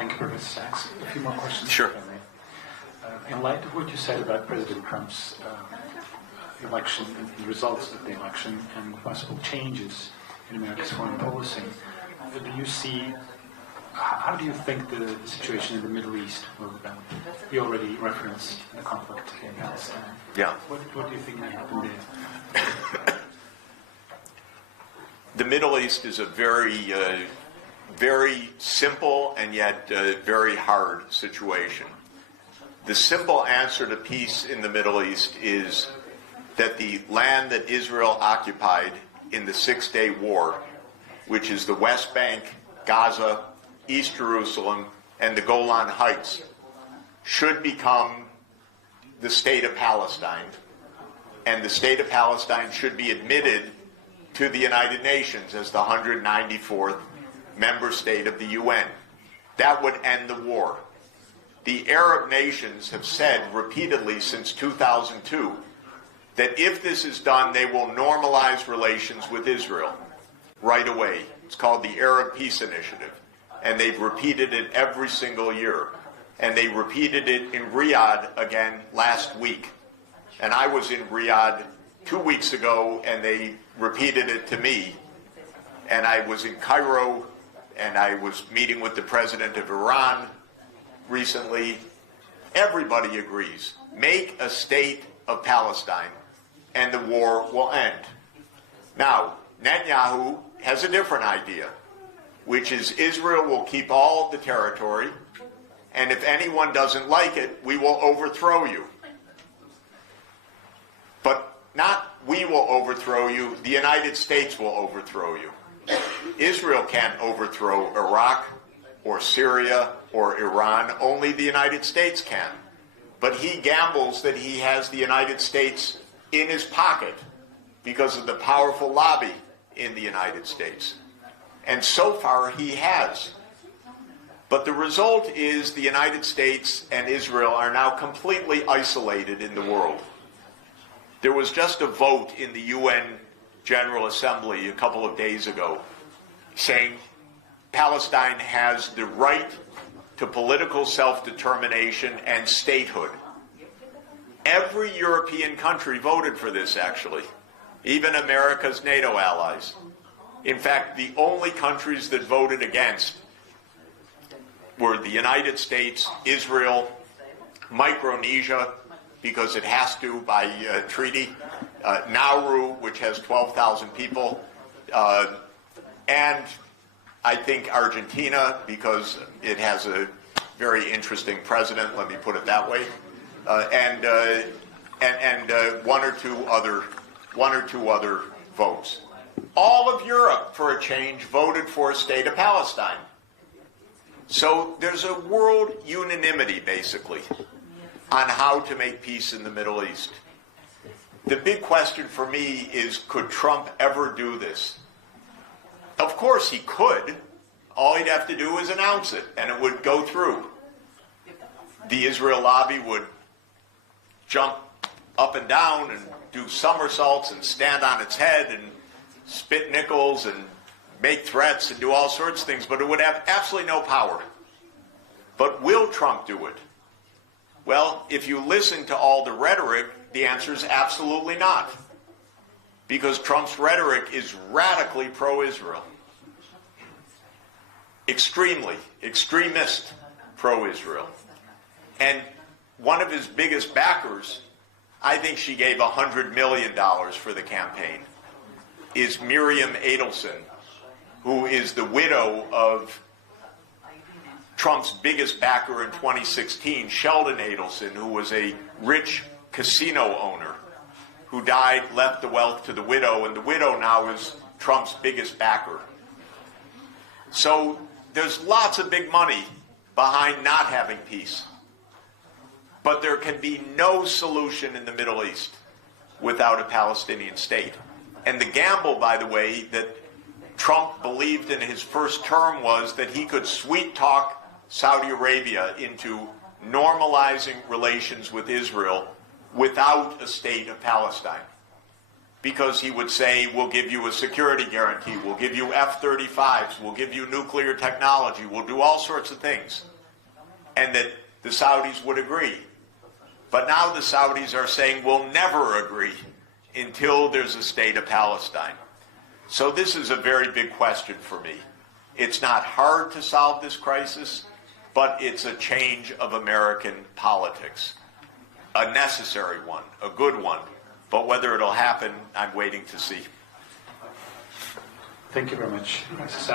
Thank you, Professor Sachs. A few more questions. Sure. In light of what you said about President Trump's election and the results of the election and possible changes in America's foreign policy, do you see, how do you think the situation in the Middle East will develop? You already referenced the conflict in Palestine. Yeah. What do you think may happen there? The Middle East is a very simple and yet very hard situation. The simple answer to peace in the Middle East is that the land that Israel occupied in the Six-Day War, which is the West Bank, Gaza, East Jerusalem, and the Golan Heights, should become the state of Palestine. And the state of Palestine should be admitted to the United Nations as the 194th member state of the UN. That would end the war. The Arab nations have said repeatedly since 2002 that if this is done, they will normalize relations with Israel right away. It's called the Arab Peace Initiative, and they've repeated it every single year. And they repeated it in Riyadh again last week. And I was in Riyadh 2 weeks ago, and they repeated it to me. And I was in Cairo, and I was meeting with the president of Iran recently. Everybody agrees. Make a state of Palestine, and the war will end. Now, Netanyahu has a different idea, which is Israel will keep all of the territory, and if anyone doesn't like it, we will overthrow you. But not we will overthrow you, the United States will overthrow you. Israel can't overthrow Iraq or Syria or Iran, only the United States can. But he gambles that he has the United States in his pocket because of the powerful lobby in the United States. And so far he has. But the result is the United States and Israel are now completely isolated in the world. There was just a vote in the UN General Assembly a couple of days ago saying Palestine has the right to political self-determination and statehood. Every European country voted for this, actually, even America's NATO allies. In fact, the only countries that voted against were the United States, Israel, Micronesia, because it has to by treaty, Nauru, which has 12,000 people, and I think Argentina, because it has a very interesting president, let me put it that way, and one or two other votes. All of Europe, for a change, voted for a state of Palestine. So there's a world unanimity, basically, on how to make peace in the Middle East. The big question for me is, could Trump ever do this? Of course he could. All he'd have to do is announce it, and it would go through. The Israel lobby would jump up and down and do somersaults and stand on its head and spit nickels and make threats and do all sorts of things, but it would have absolutely no power. But will Trump do it? Well, if you listen to all the rhetoric, the answer is absolutely not. Because Trump's rhetoric is radically pro-Israel. Extremely, extremist pro-Israel. And one of his biggest backers, I think she gave $100 million for the campaign, is Miriam Adelson, who is the widow of Trump's biggest backer in 2016, Sheldon Adelson, who was a rich casino owner who died, left the wealth to the widow, and the widow now is Trump's biggest backer. So there's lots of big money behind not having peace. But there can be no solution in the Middle East without a Palestinian state. And the gamble, by the way, that Trump believed in his first term was that he could sweet-talk Saudi Arabia into normalizing relations with Israel without a state of Palestine. because he would say, we'll give you a security guarantee, we'll give you F-35s, we'll give you nuclear technology, we'll do all sorts of things. And that the Saudis would agree. But now the Saudis are saying we'll never agree until there's a state of Palestine. So this is a very big question for me. It's not hard to solve this crisis, but it's a change of American politics. A necessary one, a good one. But whether it'll happen, I'm waiting to see. Thank you very much, Mr. Sachs.